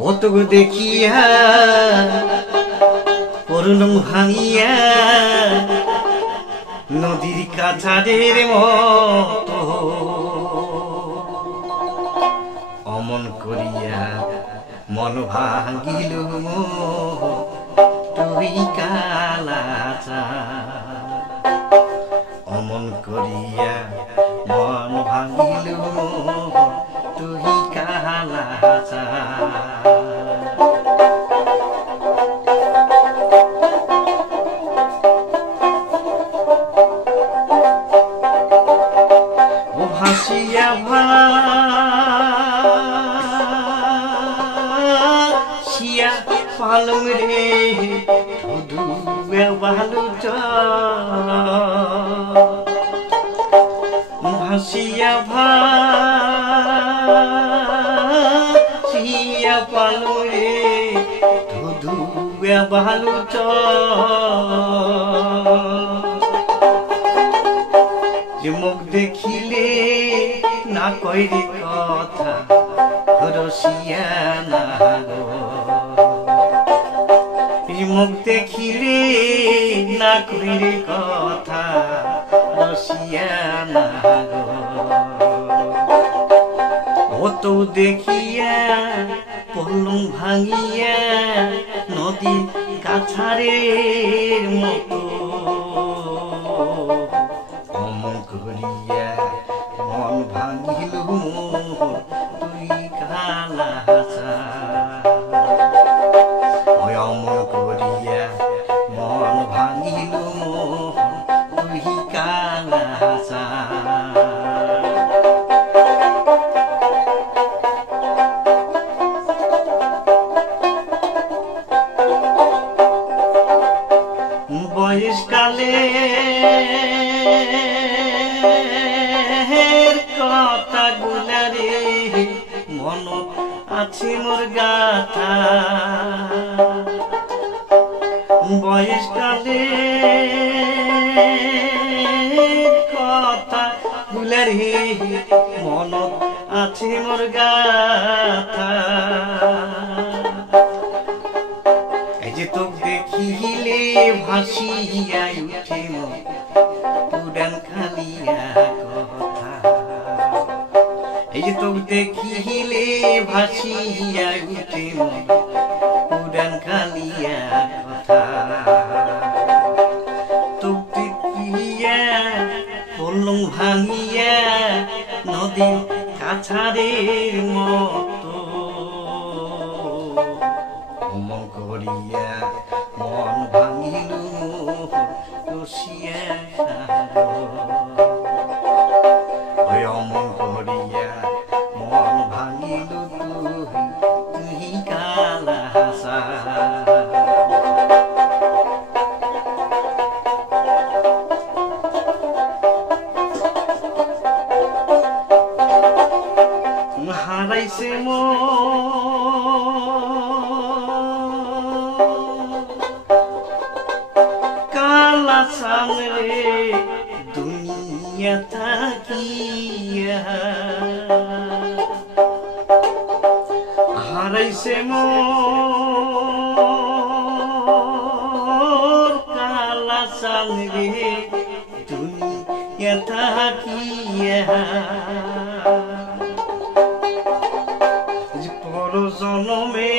কত দেখিয়া পড়লুম ভাঙিয়া নদীর কাছারের মতো অমন করিয়া মন ভাঙিল তুই কালাচার অমন করিয়া মন ভাঙিল তুই কালাচার ভাসিয়া ভাসিয়া পালং রে ধুধু বালু ভাসিয়া ভাসিয়া পালং রে ধুধু বালু মুখ দেখিলে না কইরে কথা রসিয়া না গো মুখ দেখিলে না কইরে কথা রসিয়া না গো ও তো দেখিয়া পড়লুম ভাঙিয়া নদী কাছারের মতো করিয়া মন ভাঙিল তুই কালাচার অমন করিয়া মন ভাঙিল তুই কালাচার বয়সকালে কথা গুলারে মন আছে মোর গাথা বয়সকালে কথা গুলারে মন আছে মোর গাথা এই যে তোক দেখিলে ভাসিয়া উঠে মোর পুরান খালিয়া কথা এই যে তোক দেখিলে ভাসিয়া উঠে মোর পুরান খালিয়া কথা তোক দেখিয়া পড়লুম ভাঙিয়া নদী কাছারের মতো অমন করিয়া মন ভাঙিল রসিয়া ওই অমন করিয়া মন ভাঙিল তুই কালাচার হারাইছে কালাচার রে দুনিয়া থাকিয়া হারাইছে মোর কালাচার রে দুনিয়া থাকিয়া পর জনমে